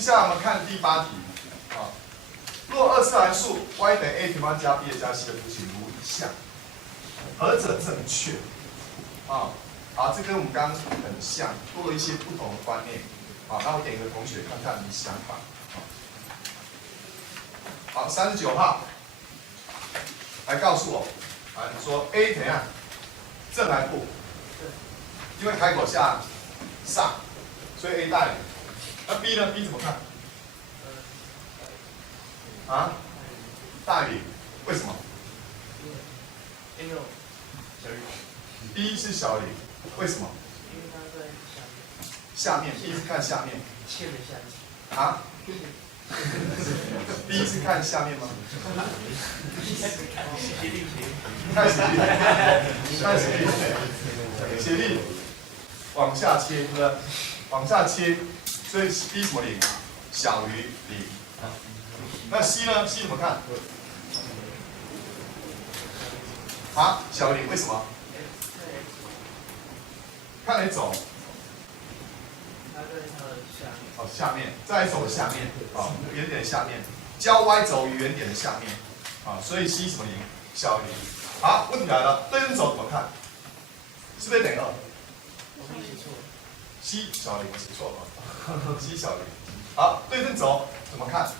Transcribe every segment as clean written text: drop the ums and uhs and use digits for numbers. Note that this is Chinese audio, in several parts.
接下来我们看第8题啊。若二次函数 y 等于 a 平方加 b 加 c 的图形如以下，何者正确？啊，好，这跟我们刚刚很像，多了一些不同的观念。好，那我点一个同学看看你的想法。好，39号，来告诉我，啊，你说 a 怎样？正还负？因为开口下上，所以 a 大于。那 b 呢 ？b 怎么看？啊？大于？为什么？因为小于 b 是小于，为什么？因为它在下面 b 是看下面。线的下面。啊 ？b 是看下面吗？看斜率，看斜率，斜率往下切，对不对？往下切，所以 b 什么零？小于0。那 c 呢 ？c 怎么看？啊，小于0，为什么？看哪走？它在它的下面。哦，下面，再来走下面，哦，原点下面，交 y 轴于原点的下面，啊，所以 c 什么0？小于0。好，问题来了，对称轴怎么看？是不是等于2？我们写错了。 c 小于0，我写错了，c 小于0。好，对称轴怎么看？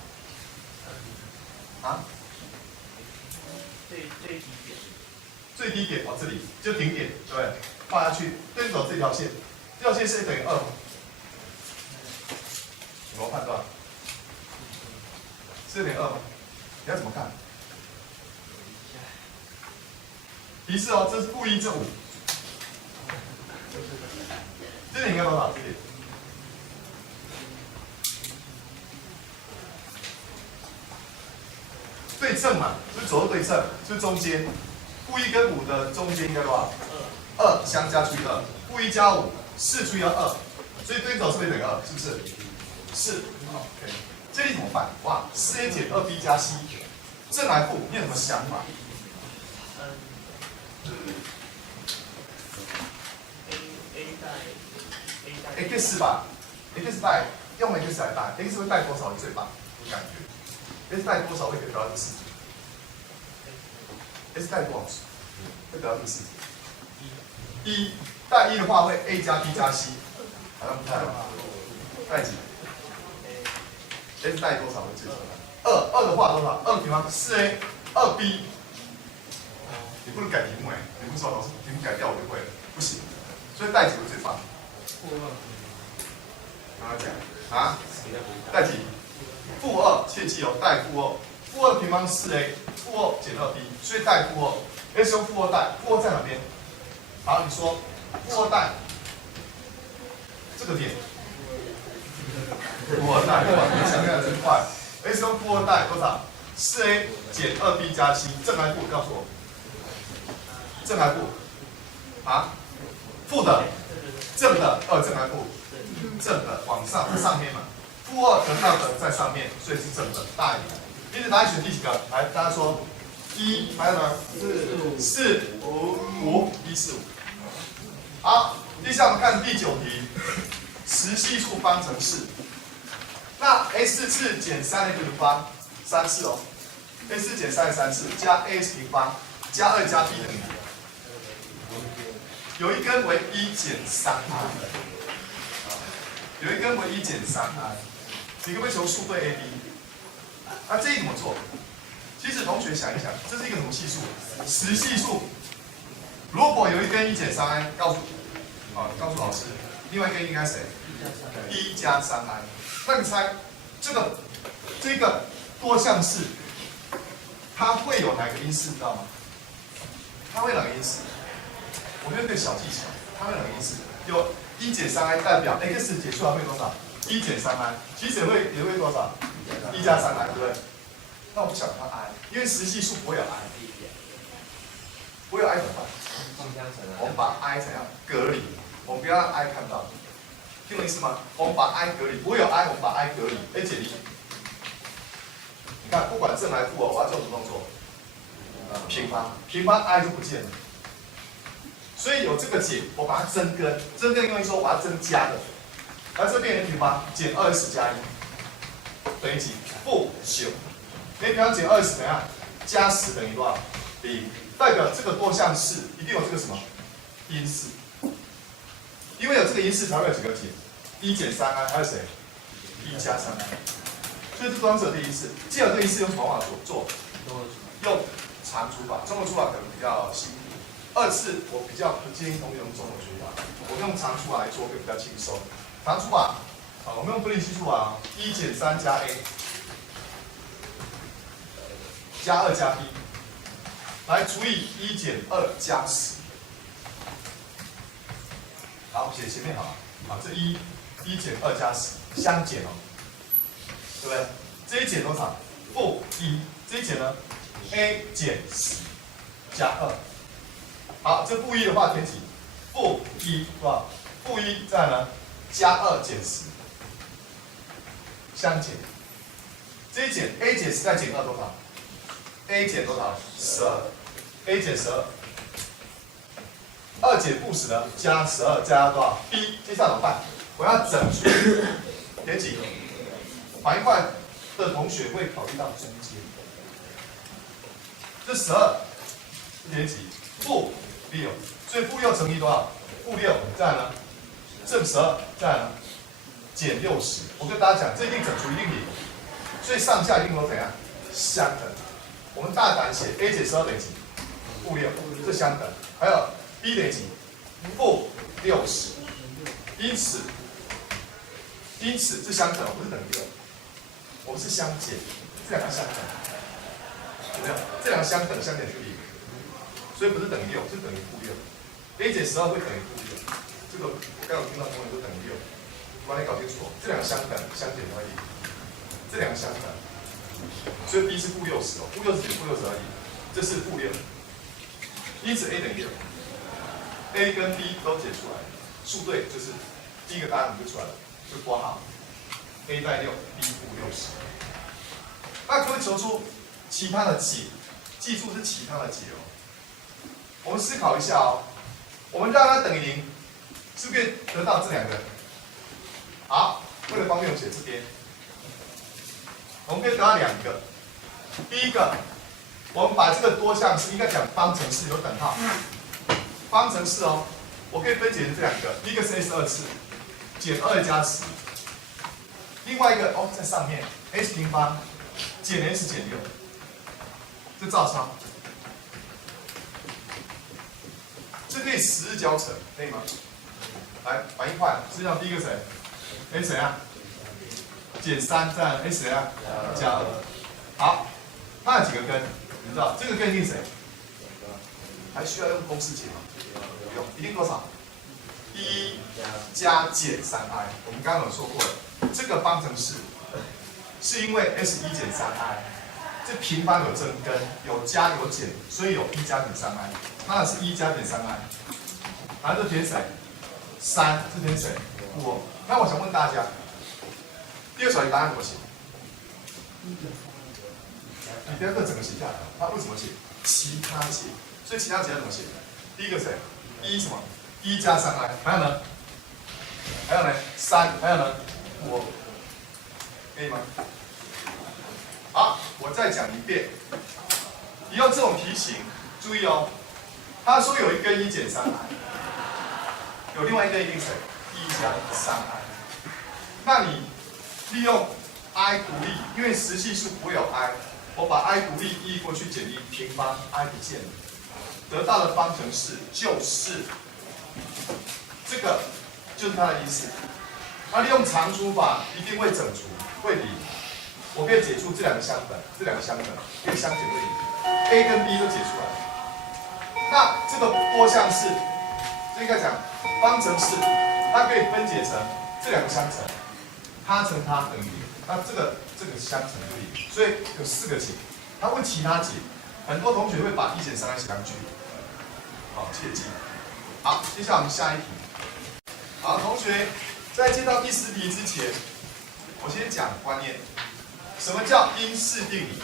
啊？最低点。最低点哦，这里就顶点，对不对？画下去，对称轴这条线，这条线是等于2吗？怎么判断？是等于2吗？你要怎么看？提示哦，这是负1，这5。这点应该多少？这点。对称嘛，就是左右对称，就是中间。负1跟5的中间应该多少？2相加除以2，负1加5，4除以2，所以对称轴是不是等于2？是不是？是。好 ，OK。这里怎么办？哇，4a 减2b 加 c， 正还负？你有什么想法？ x 吧 ，x 带用 x 来带 ，x 会带多少最棒？我感觉 x 带多少会得到第4题 ？x 带多少会得到第4题？1带1的话会 a 加 b 加 c， 好像不太好。带几 ？x 带多少会最重要？2的话多少？2平方4a 2b， 你不能改题目你不说老师题目改掉我就会了，不行。所以带几会最棒？ 刚刚讲啊，带几？负2，切记哦，带负2。负2的平方是 4a， 负2减2b， 所以带负2。S 用负2带，负2在哪边？好，你说负2带这个点，负2带，哇，你想想真快。S 用负2带多少？4a 减2b 加 c， 正还负？告诉我，正还负？啊？负的，正的，2正还负？ 正的往上，在上面嘛，负2得到的在上面，所以是正的，大于。因此答案选第几个？来，大家说，1还有呢？4、5、1、4、5。好，接下来我们看第9题，实系数方程式。那 x 次减3x 平方，3次哦 ，x 减3x 3次加 ax 平方加2加 b 等于，有一根为1减3i。 有一根为1减3i， 你可不可以求数对 AB？ 那这怎么做？其实同学想一想，这是一个什么系数？实系数。如果有一根1减3i， 告诉老师，另外一根应该谁？1加3i。那你猜这个多项式，它会有哪个因式？知道吗？它会哪个因式？我们有个小技巧，它会哪个因式？有。 1减3i 代表 x 解出来会多少？1减3i， 其实也会多少？1加3i， 对不对？那我不想它 i， 因为实系数不会有 i， 不会有 i 怎么办？我们把 i 怎样隔离？我们不要让 i 看到，听懂意思吗？我们把 i 隔离，不会有 i， 我们把 i 隔离 ，a 减1。你看，不管正还负哦，我要做什么动作？平方，平方 i 就不见了。 所以有这个解，我把它增根，增根用意说我把它增加的，而这边平方减2x加1，等于几？负9。A 平方减20怎样？加10等于多少？0。代表这个多项式一定有这个什么因式，因为有这个因式才会有几个解？1减3i，还有谁？1加3i。所以这多项式有这个因式。既然有这个因式，用什么方法做？用常除法。中国除法可能比较辛苦。2次我比较不建议同学用中国除法，我们用常除法来做会比较轻松。常除法，我们用不离系数法，1减3加 a 加2加 b。来除以1减2加10，好，写前面好了，好，这1减2加10相减哦，对不对？这一减多少？负1，这一减呢 ？a 减10加2，好，这负1的话填几？负1多少？负1再来呢？加2减10，相减。这一减 a 减10再减2多少 ？a 减多少？12。A 减12，2减负10呢？加12加多少 ？b， 接下来怎么办？我要整除，填几？反应快的同学会考虑到中间，这12填几？负6，所以负6乘以多少？负6，再来呢？正12，再来呢？减60。我跟大家讲，这一定整除一定0，所以上下一定都怎样？相等。我们大胆写 a 减12等于几？负6，这相等。还有 b 等于几？负60。因此这相等，不是等于6，我们是相减，这两个相等，有没有？这两个相等，相减就0，所以不是等于6，是等于负6。a 减12会等于负6，这个我刚有听到同学说等于6，把你搞清楚，这两个相等，相减就会0，这两个相等，所以 b 是负60哦，负60减负60而已，这是负6。因此 a 等于6 ，a 跟 b 都解出来，数对就是第一个答案就出来了，就括号 a 带6，b 负60。那可不可以求出其他的解？记住是其他的解哦。我们思考一下哦，我们让它等于0，是不是可以得到这两个？好，为了方便我写这边，我们可以得到两个。第一个，我们把这个多项式应该讲方程式有等号，方程式哦，我可以分解成这两个，第一个是 s 2次减2加10，另外一个哦在上面 s 平方减 s 减6，这照抄，这可以10日教程，可以吗？来，反应快，实际上第一个谁 ？s 谁啊？减3再 s 谁啊？加2，好，它有几个根？你知道这个根定谁？还需要用公式解吗？不用，一定多少？1加减3i。我们刚刚有说过了，这个方程式是因为 s 1减3i， 这平方有增根，有加有减，所以有1加减3i。那是1加减3i， 然后这填谁？3，这填谁？5。那我想问大家，第二小题答案怎么写？你不要课整个写下来，它为什么写？其他解，所以其他解要怎么写？第一个谁？1什么？1加3i，还有呢？3，还有呢？5，可以吗？好，我再讲一遍。以后这种题型，注意哦。他说有一根1减3i， 有另外一根一定谁？1加3i。那你利用 i 独立，因为实系数不会有 i。我把 i 独立移过去减1平方 i 不见了，得到的方程式就是这个，就是它的意思。那利用常除法一定会整除，会0。我可以解出这两个相等，这两个相等，可以相减会0 ，a 跟 b 都解出来了。那这个多项式，这应该讲方程式，它可以分解成这两个相乘，它乘它等于0。那这个相乘就0，所以有4个解。他问其他解，很多同学会把1减3i写上去，好，切记。好，接下来我们下一题。好，同学在接到第10题之前，我先讲观念。什么叫因式定理？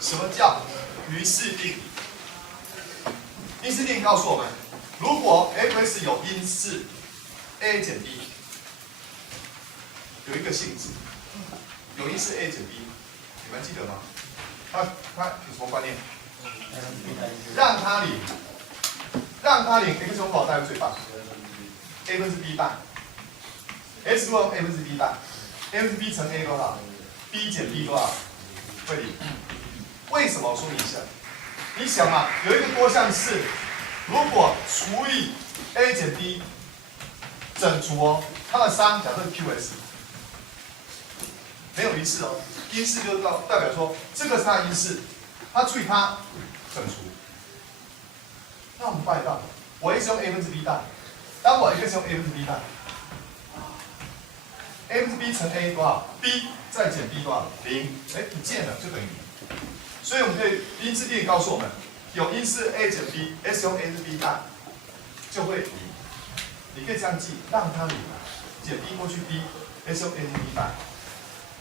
什么叫余式定理？因式定理告诉我们，如果 f(x) 有因式 a 减 b， 有一个性质，有有因是 a 减 b， 你们记得吗？他有什么观念？让他领 x 乘法大于最大 ，a 分之 b 大 ，x 如果用 a 分之 b 大 ，a 分之 b 乘 a 多少 ？b 减 b 多少？会零。为什么？说明一下。你想嘛，有一个多项式，如果除以 a 减 b 整除哦，它的商假设 qs， 没有因式哦，因式就代表说这个是它的因式，它除以它整除。那我们发现到，我 x 用 a 分之 b 大，当我 x 用 a 分之 b 大 ，a 分之 b 乘 a 多少 ？b 再减 b 多少？零，哎，不见了，就等于零。所以我们对因式定理告诉我们，有因式 a 减 b，x 用 a 分之 b 大，就会零。你可以这样记，让它零，减 b 过去 b，x 用 a 分之 b 大。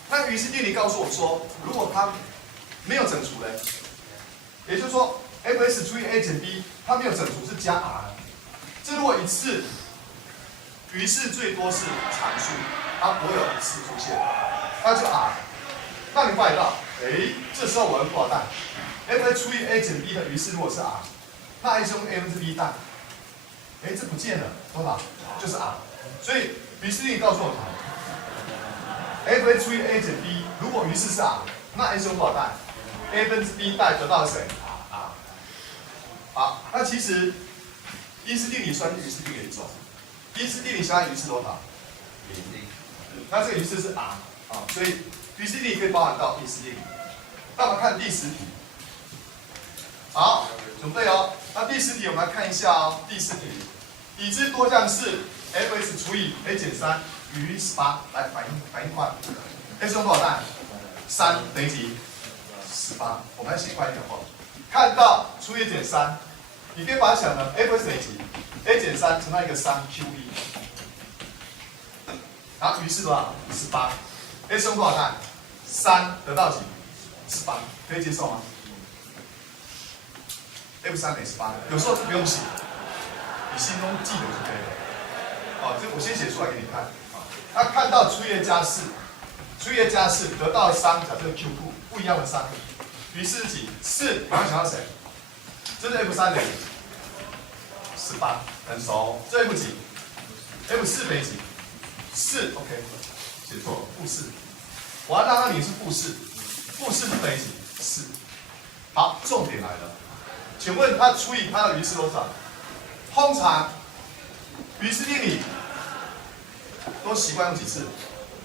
那于是定理告诉我说，如果它没有整除呢，也就是说 f(x) 除以 a 减 b， 它没有整除是加 r， 这如果一次，于是最多是常数，它不会有一次出现，那就 r。那你发现到，这时候我要多少代 ？f(x) 除以 a 减 b 的于是如果是 r， 那 x 用 a 分之 b 大，这不见了，多少？就是 r。所以于是定理告诉我们 f(x) 除以 a 减 b， 如果于是是 r， 那 x 用多少代 ？a 分之 b 代得到了谁？ r。好，那其实因式定理算是于式定理的一种。因式定理相当于是多少？那这个于是是 r 啊，所以于式定理可以包含到因式定理。那我们看第10题。好，准备哦。那第10题我们来看一下哦。第10题，已知多项式 f(x) 除以 a 减3余18，来反应快。x 用多少代？3等于几？18。我们来写快一点好不好？看到除以 a 减3，你可以把它想成 f(x) 等于几 ？a 减3乘上一个 3q1， 然后余是多少？18。x 用多少代？3得到几？18，可以接受吗？f3等于18，有时候不用写，你心中记得就可以了。这我先写出来给你看。他看到除以加4，除以加4得到3，假设 Q 不一样的3，于是是几？4，马上想到谁？这是 f3等于18，很熟。这 f 几 ？f4等于几？4 ，OK， 写错了，负4。我要让它领是负4，负4是等于几？4。好，重点来了。请问它除以它的余是多少？通常余式定理都习惯用几次？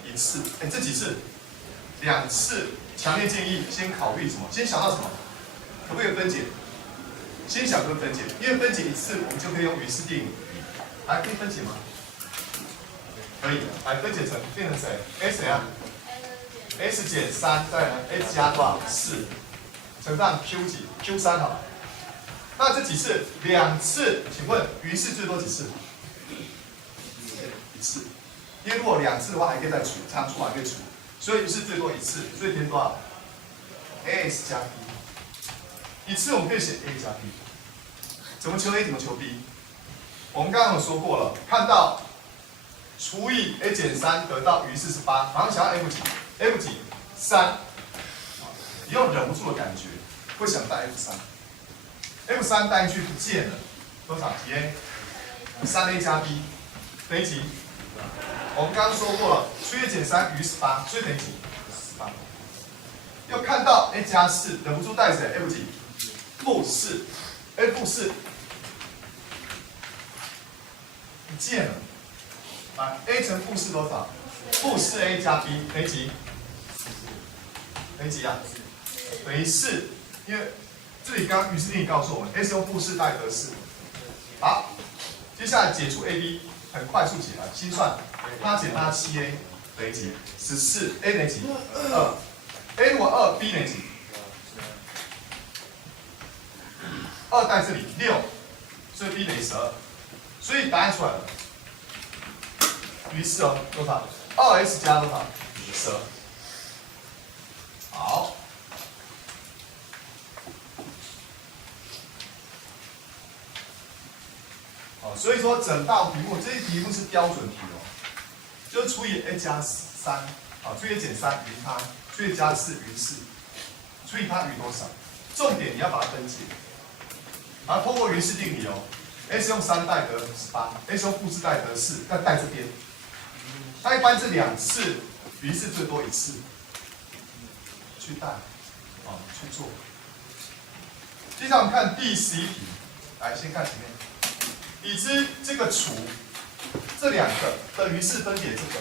一次。这几次？2次。强烈建议先考虑什么？先想到什么？可不可以分解？先想跟分解，因为分解一次，我们就可以用余式定理。来，可以分解吗？可以。来分解成变成谁 ？x 怎样 ？x 减3再来 x 加多少？4乘上 q 几 ？q3好了。那这几次？2次，请问余是最多几次？1次。因为如果2次的话，还可以再除，常除还可以除，所以余是最多1次，所以填多少 ？ax 加 b。1次我们可以写 a 加 b。怎么求 a 怎么求 b？ 我们刚刚有说过了，看到除以 a 减3得到余是18，马上想要 f 几 ？f 几？3。你又忍不住的感觉，会想到 f3。f3 带进去不见了，多少？几 a？3a 加 b 等于几？我们刚刚说过了，除以减3余18，所以等于几？18。又看到 a 加4，忍不住带谁 ？f 几？负4。负4不见了。来 ，a 乘负4多少？负4a 加 b 等于几？等于几啊？等于4，因为这里刚刚余式定理告诉我们 ，x 用负4代得4。好，接下来解出 ab， 很快速解来，心算8减8 7a 等于几？14，a 等于几？2。a 如果2 ，b 等于几？2在这里6，所以 b 等于12，所以答案出来了。于是多少？2x 加多少？12。好。所以说整道题目，这些题目是标准题哦，就是除以 a 加3啊，除以减3余它，除以加4余4，除以它余多少？重点你要把它分解，然后通过余式定理哦 ，x 用3代得18，x 用负4代得4，再带这边。那一般这2次余式最多1次，去带，啊，去做。接下来我们看第11题，来先看前面，已知这个除这2个的余式分别这个，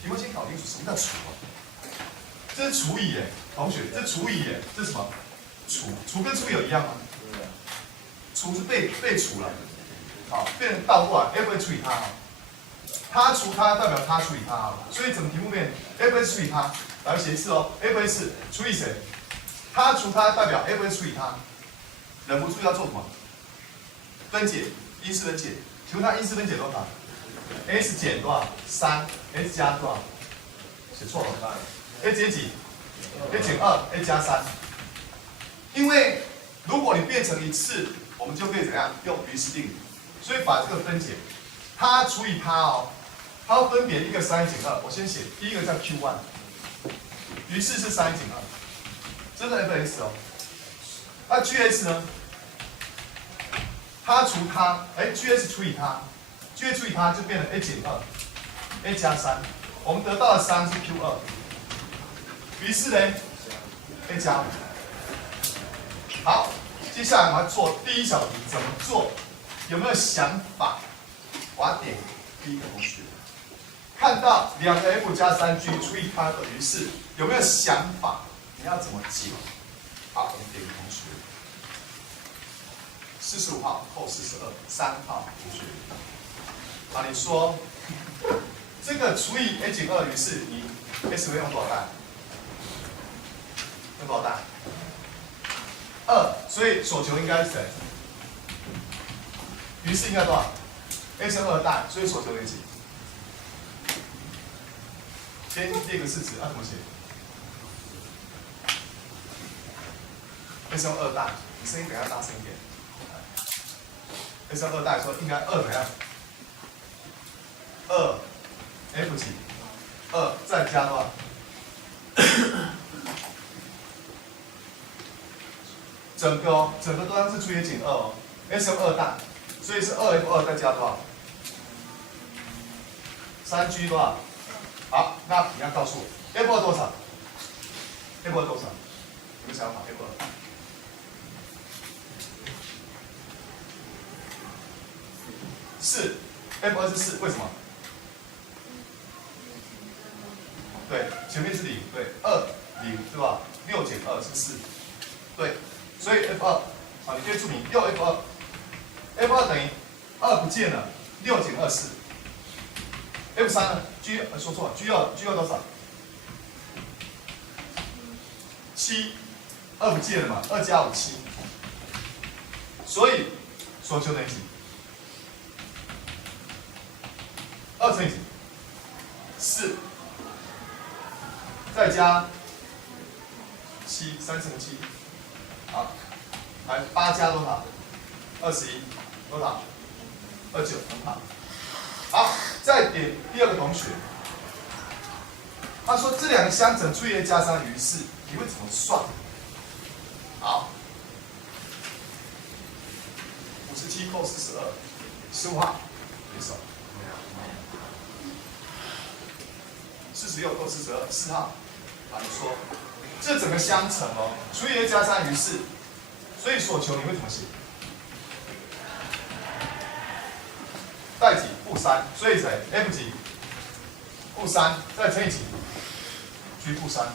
题目先搞清楚什么叫除啊？这是除以耶，同学，这除以耶，这是什么？除跟除以有一样吗？除是被除了，好，变成倒过来 ，f 除以它啊，它除它代表它除以它啊，所以整个题目变 f 除以它，来写一次哦 ，f 除以谁？它除它代表 f 除以它，忍不住要做什么？分解，因式分解，请问它因式分解多少 ？x 减多少？3，x 加多少？写错了 ，x 减几 ？x 减2，x 加3。因为如果你变成1次，我们就可以怎样用余式定理，所以把这个分解，它除以它哦，它分别一个3减2，我先写第一个叫 Q1， 余式是3减2，这是 fx 哦。那 GS 呢？它除它，GS 除以它 ，GS 除以它就变成 a 减2，a 加3，我们得到的3是 Q2， 于是呢 a 加5。好，接下来我们要做第一小题，怎么做？有没有想法？我要点第一个同学，看到2个 f 加3g 除以它的余式，有没有想法？你要怎么解？好，我们点个同学，45号后42，3号同学，啊，你说这个除以 a 减2余式，你 s 会用多少代？用多少代？2，所以所求应该是谁？余式应该多少 ？x 乘2代，所以所求等于几？先列个式子，怎么写 ？x 乘2代，你声音等一下大声一点。x 乘2代说应该2怎样？2 f 几？2再加多少？整个都要是除以减2哦 ，x 乘2代，所以是2f2再加多少？3g 多少？好，那你要告诉我 f2 多少 ？f2 多少？有没有想法 ？f2 4 ，f2 是4，为什么？对，前面是0，对，2 0对吧？6减2是4，对。所以 f2， 好，你可以注明又 f2 等于2不见了，6减2是 f3 呢 ？g 说错了 ，g2 多少？7， 2不见了嘛，2加5 7，所以所求等于几？2乘以几？4，再加7，3乘7。好，来8加多少？21，多少？29，很好。好，再点第二个同学，他说这2个相乘除以 a 加3余式，你会怎么算？好，57扣42，15号，举手。46扣42，4号，啊，你说。这整个相乘哦，除以 a 加3余式，所以所求你会怎么写？带几？负3，所以谁 ？f 几？负3，再乘以几 ？g 负3。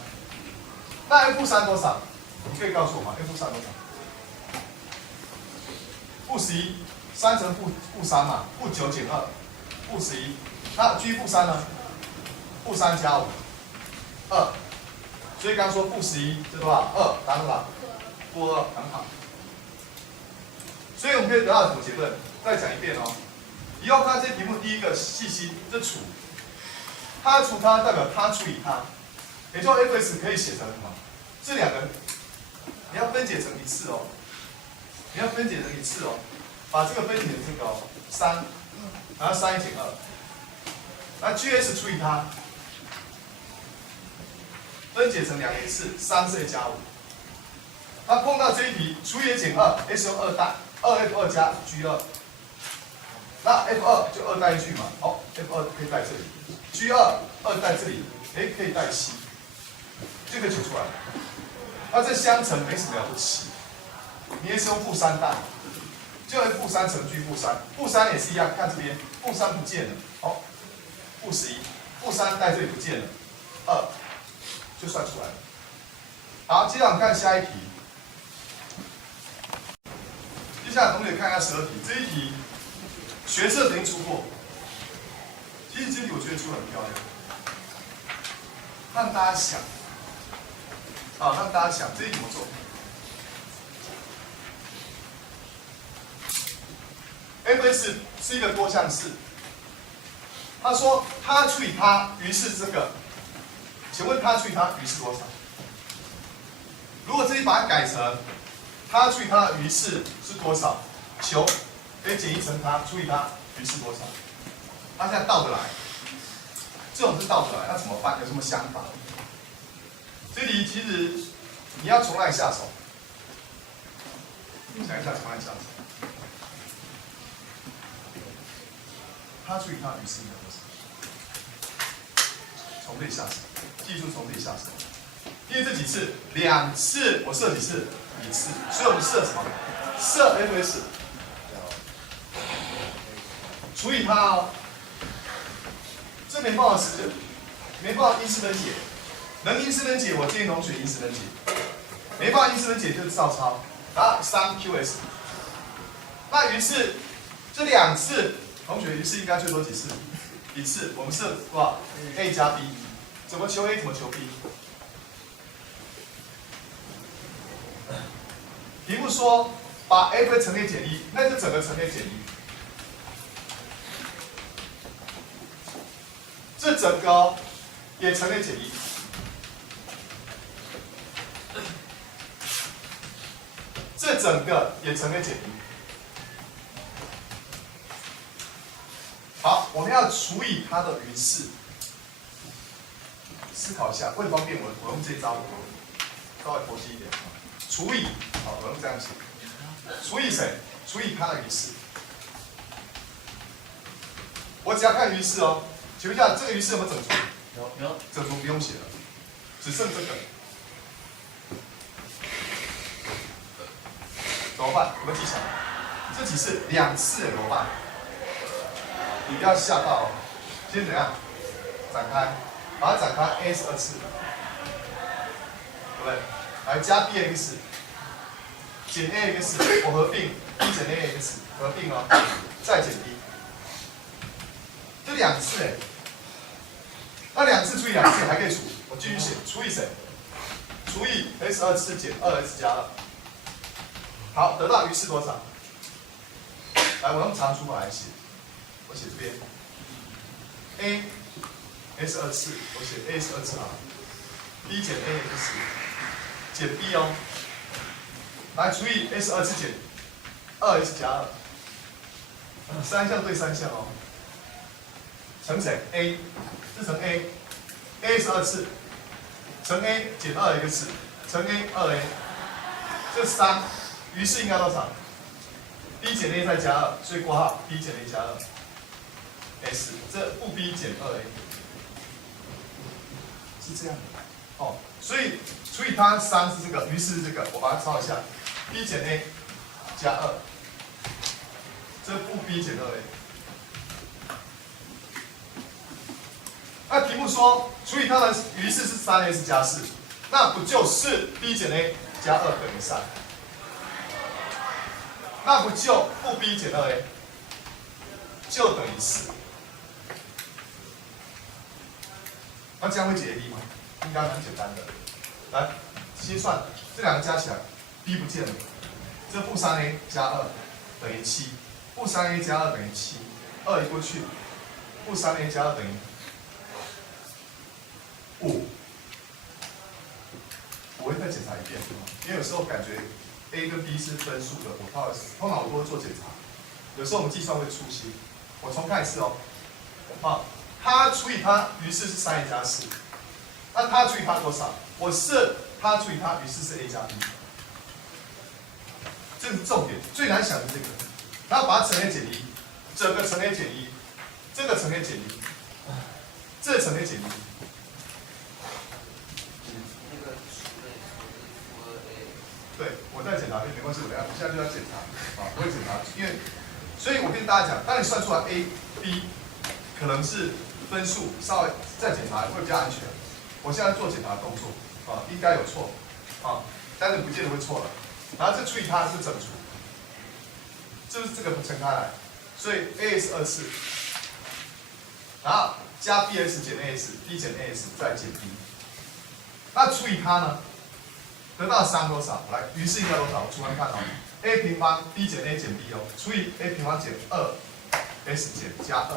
那 f 负3多少？你可以告诉我吗 ？f 负3多少？负11，3乘负3嘛，负9减2，负11。那 g 负3呢？负3加5，2。所以刚刚说负11是多少？2，答多少？负2，很好。所以我们可以得到什么结论？再讲一遍哦。以后看这些题目，第一个细心，这除，它除它代表它除以它，也就 fx 可以写成什么？这2个你要分解成1次哦，你要分解成1次哦，把这个分解成这个哦3，然后3减2，那 gs 除以它分解成两个次，3是 a 加5。那碰到这一题，除以 a 减2 ，s 用2代，2f2 加 g2，那 f2 就2带进去嘛，好 ，f2 可以带这里 ，g2 带这里，可以带7，就可以取出来。那这相乘没什么了不起，你也是用负3代，就负3乘 g 负3，负3也是一样，看这边，负3不见了，好，负11，负3带这里不见了，2就算出来了。好，接着我们看下一题。接下来同学看一下12题，这一题学测曾经出过，其实这题我觉得出得很漂亮，让大家想，让大家想这一题怎么做。fs 是一个多项式，他说他除以他，于是这个，请问他除以他于是多少？如果这里把它改成他除以他的余式是多少？求 a 减1乘他除以他余是多少？他现在倒着来，这种是倒着来，那怎么办？有什么想法？这里其实你要从哪里下手？想一下从哪里下手？他除以他的余是应该多少？从这里下手，记住从这里下手。因为这几次2次，我设几次？1次，所以我们设什么？设 fs 除以它哦。这没办法是，没办法因式分解，能因式分解，我建议同学因式分解，没办法因式分解就是照抄。然后3qs， 那于是这2次，同学于是应该最多几次？1次，我们设多少 ？a 加 b， 怎么求 a 怎么求 b？题目说把 f 乘 a 减1，那就整个乘 a 减1，这整个也乘 a 减1，这整个也乘 a 减1。好，我们要除以它的余式，思考一下，为了方便我用这招，稍微佛系一点。除以，好，我用这样写，除以谁？除以它的余式。我只要看余式哦。请问一下，这个余式有没有整除？有。整除不用写了，只剩这个。怎么办？有没有技巧？这几次2次怎么办？你不要吓到哦。先怎样？展开，把它展开 ，a 是2次，对不对？来加 bx 减 ax， 我合并 b 减 ax 合并哦，再减 b， 这2次哎，那2次除以2次还可以除，我继续写，除以谁？除以 s 2次减 2s 加2，好，得到余是多少？来，我用长除法来写，我写这边 a s 2次，我写 a 是2次啊 ，b 减 ax。减 b 哦，来除以 s 2次减 2s 加2，三项对三项哦，乘谁 ？a， 这乘 a，a 是2次，乘 a 减2x 乘 a 2a， 这3，余是应该多少 ？b 减 a 再加2，所以括号 b 减 a 加2，s 这负 b 减2a， 是这样的哦，所以。除以它3是这个，余是这个，我把它抄一下 ，b 减 a 加2，这负 b 减2a。那题目说除以它的余式是3s 加4，那不就是 b 减 a 加2等于3？那不就负 b 减2a 就等于4？那这样会解 a b 吗？应该蛮简单的。来，心算，这2个加起来 ，b 不见了，这负3a 加2等于7，负3a 加2等于7，2移过去，负3a 加2等于5。我会再检查一遍，因为有时候感觉 a 跟 b 是分数的，通常我都会做检查，有时候我们计算会粗心，我重看一次哦。好，它除以它余式是3a 加4。那它除以它多少？我设它除以它，于是是 a 加 b。这是重点，最难想的这个，然后把它乘 a 减1，整个乘 a 减1，这个乘 a 减1，这个乘 a 减1。那个负2a。对，我再检查一遍，没关系，我现在就要检查，啊，我会检查，因为，所以我跟大家讲，当你算出来 a、b， 可能是分数，稍微再检查会比较安全。我现在做检查动作，啊，应该有错，啊，但是不见得会错了。然后这除以它是整除，就是这个乘开来，所以 a s 2次，然后加 bs 减 as，b 减 as 再减 b， 那除以它呢？得到3多少？来，于是应该多少？我除完看哦 ，a 平方 b 减 a 减 b 哦，除以 a 平方减2 s 减加2，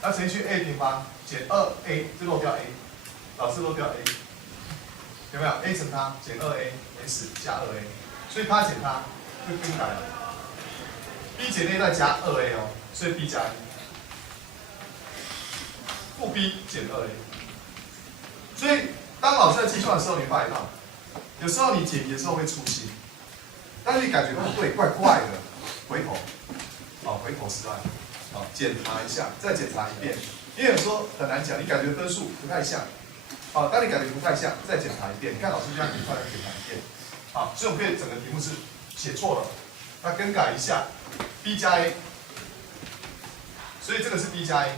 那乘以去 a 平方减2a， 这漏掉 a， 老师漏掉 a， 有没有 ？a 乘它减2a s 加2a， 所以它减它就更改了 ，b 减 a 再加2a 哦，所以 b 加1，负 b 减2a， 所以当老师在计算的时候，你发现到。有时候你解题的时候会粗心，但是你感觉不对，怪怪的，回头，回头是岸，检查一下，再检查一遍，因为有时候很难讲，你感觉分数不太像，当你感觉不太像，再检查一遍，你看老师这样给出来检查一遍，所以我们可以整个题目是写错了，那更改一下 ，b 加 a， 所以这个是 b 加 a。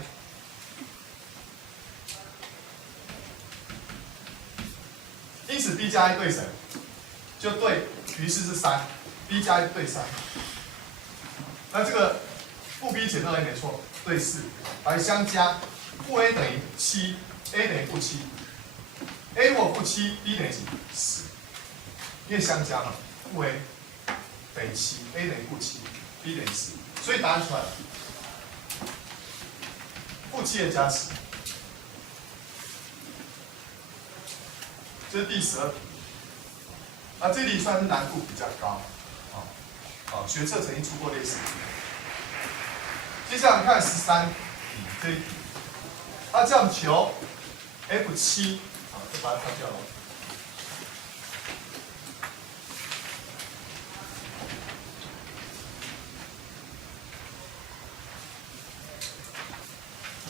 因此 b 加 a 对谁？就对，于是是3，b 加 a 对3。那这个负 b 减2a 没错，对4，来相加，负 a 等于7，a 等于负7，a 如果负7，b 等于几？10，因为相加嘛，负 a 等于7，a 等于负7，b 等于10，所以答案出来了，负7a 加10。这是第12题，这题算是难度比较高，学测曾经出过类似题。接下来看13题这一题，它叫我们求 F7，就把它擦掉了。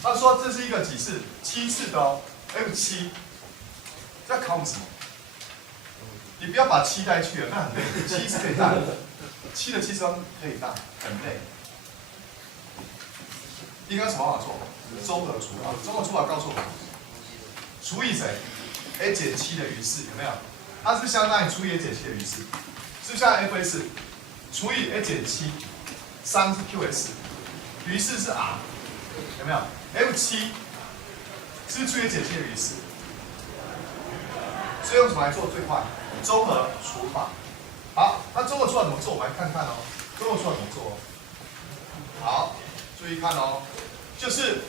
他说这是一个几次？7次的哦 ，F7。在考你什么？你不要把7带去了，那很累。7是可以带的，7的7次方可以带，很累。应该什么方法做？综合除法。综合除法告诉我们，除以谁 ？a 减7的余式有没有？它是不是相当于除以 a 减7的余式？是不是像 Fs 除以 a 减7，3是 Qs， 余式是 r， 有没有 ？F7 是除以 a 减7的余式。所以用什么来做最快？综合除法。好，那综合除法怎么做？我们来看看哦。综合除法怎么做哦？好，注意看哦，就是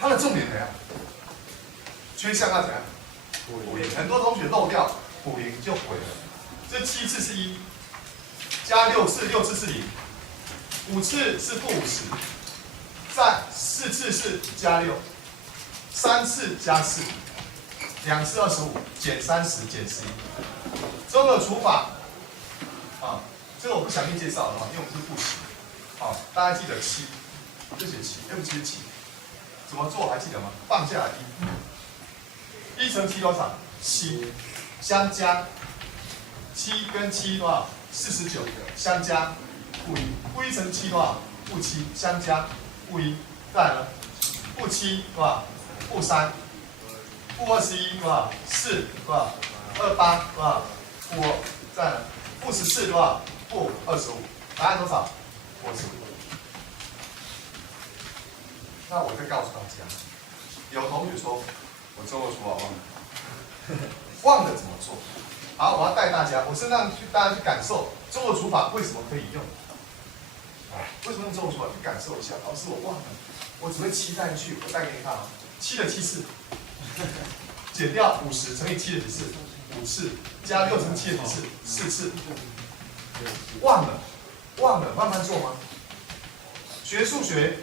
它的重点怎样？缺项要怎样？补赢。很多同学漏掉补赢就毁了。这7次是1，加6次，6次是0，5次是负50，再4次是加6，3次加4，2次25，减30，减11。综合除法，这个我不详细介绍了，因为我们是复习。大家记得7，就写7，F7是7。怎么做还记得吗？放下来1乘7多少？7，相加7跟7多少？49，相加负1，负1乘7多少？负7，相加负1，再来呢？负7多少？负3，负21多少？4多少？28多少？负2，再来呢？负14多少？负25，答案多少？55。那我再告诉大家，有同学说我综合除法忘了，忘了怎么做？好，我要带大家，我是让大家去感受综合除法为什么可以用。为什么用综合除法？去感受一下。老师，我忘了，我只会7带进去，我带给你看啊。7的7次，减掉50乘以7的几次？5次，加6乘7的几次？4次。忘了，慢慢做吗？学数学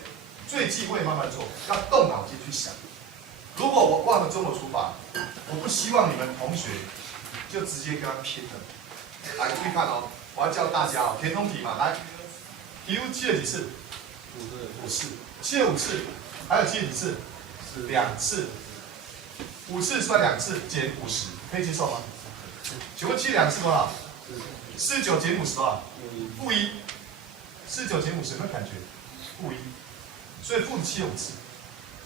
最忌讳慢慢做，要动脑筋去想。如果我忘了中国除法，我不希望你们同学就直接跟他拼了。来，注意看哦，我要教大家哦，填空题嘛，来，题目7了几次？5次。7了5次，还有7了几次？2次。5次除了2次减50，可以接受吗？请问72次多少？49减50多少？负1。49减50有没有感觉？负1。所以负7有5次，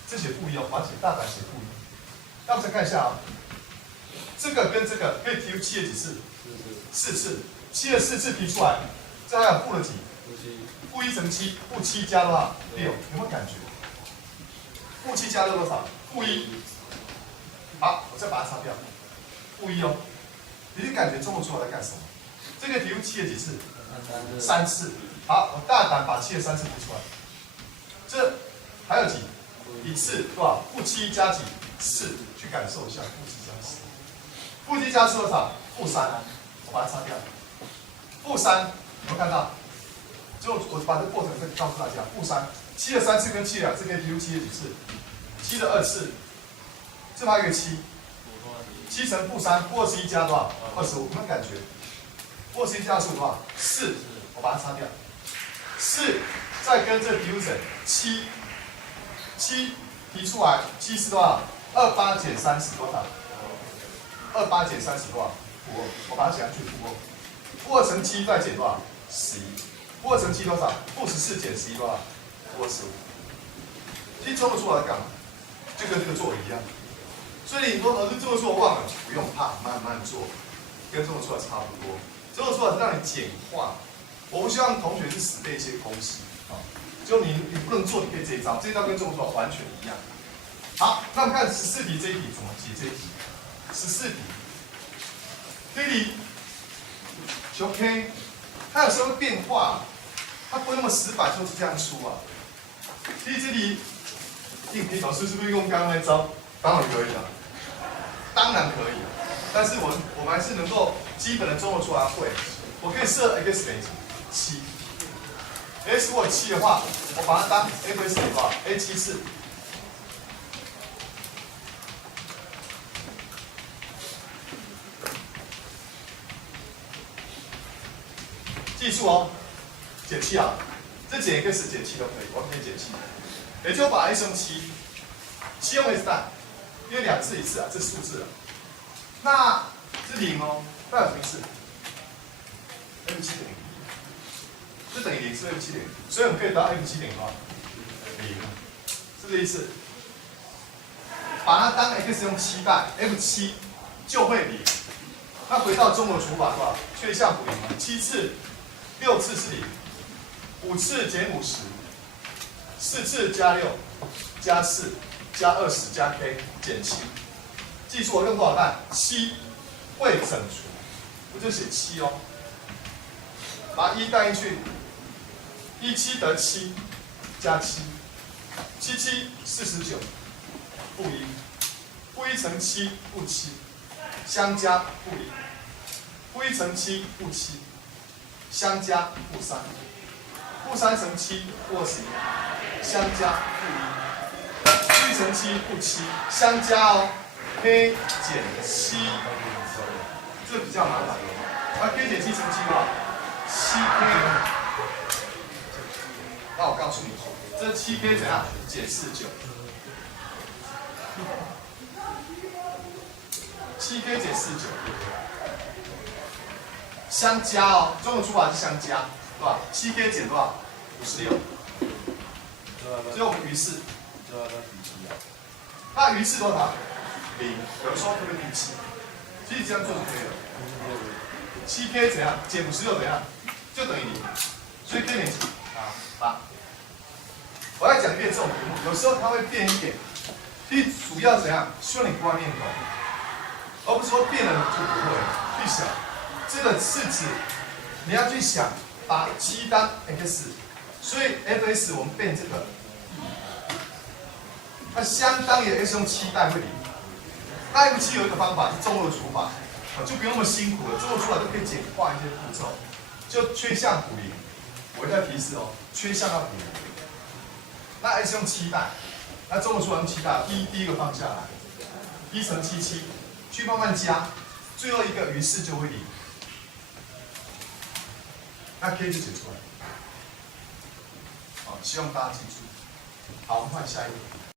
这写负1哦，把它写大胆写负1。那我们再看一下啊、这个跟这个可以提出7了几次？4次。7了4次提出来，这还有负了几？负1乘7，负7加多少？6，有没有感觉？负7加6多少？负1。好，我再把它擦掉，负1哦。你感觉中国出来在干什么？这个题目7了几次？3次。好，我大胆把7了3次提出来。这还有几？1次多少？负7加几？4，去感受一下负7加4。负7加4多少？负3。我把它擦掉。负3，有没有看到？最后我把这个过程再告诉大家。负3，7了3次跟7了2次可以提出7了几次？7了2次。这还有一个7乘负3，负21加多少？25，有没有感觉？负21加25多少？4，我把它擦掉。4，再跟这题目整7提出来，7是多少？28减30多少？28减30多少？负2，我把它写上去负2。负2乘7再减多少？11。负2乘7多少？负14减11多少？负25。其实中国出来干嘛？就跟这个作文一样。所以你说老师这么做忘了，不用怕，慢慢做，跟这么做差不多。这么做是让你简化。我不希望同学是死背一些公式，就你不能做，你可以这一招，这一招跟这么做完全一样。好，那我们看14题这一题怎么解这一题。14题，这一题求 K， 它有时候会变化，它不会那么死板就是这样出啊。所以这里，老师是不是用刚刚那招？当然可以啊，当然可以，但是我们还是能够基本的中国出来会。我可以设 x 等于7 ，x 如果7的话，我把它当 f(x) 等于多少 ？a7 次。记住哦，减7啊，这减x 减7都可以，我可以减7，也就把 x 用7用 x 大。因为2次1次啊，这数字了。那是0哦，那有什么意思 ？f7等于1，这等于0是 f7等于1，所以我们可以得到 f7等于多少？0，是这意思。把它当 x 用7代 ，f7就会0。那回到中国除法的话，确项补0嘛，7次、6次是0，5次减50，4次加6加4。加20加 k 减7，记住我用多少代？7会整除，我就写7哦。把1带进去，1 7得7，加7，7 7 49，负1，负1乘7负7，相加负1，负1乘7负7，相加负3，负3乘7负21，相加负1。负1乘7负7，相加哦 ，k 减7，这比较麻烦。那 k 减7乘7多少？7k。那我告诉你，这7k 怎样？减49。7k 减49，相加哦，中文出法是相加，对吧？7k 减多少？56。最后我们余式。那余式多少？0。有人说可不可以7？其实这样做就可以了。7k 怎样？减56怎样？就等于0。所以 k 等于几？8。我要讲一遍这种题目，有时候它会变一点。其实主要怎样？希望你观念懂，而不是说变了就不会。去想，这个是指你要去想，把7当 x， 所以 f(x) 我们变这个。它相当于 x 用7代会0。那 f7有一个方法是综合除法，就不用那么辛苦了。综合除法都可以简化一些步骤，就缺项补0。我再提示哦，缺项要补0。那 x 用7代，那中文数行7大，第一个放下来，1乘7，去慢慢加，最后一个于是就会0，那 k 就解出来。好，希望大家记住。好，我们换下一个。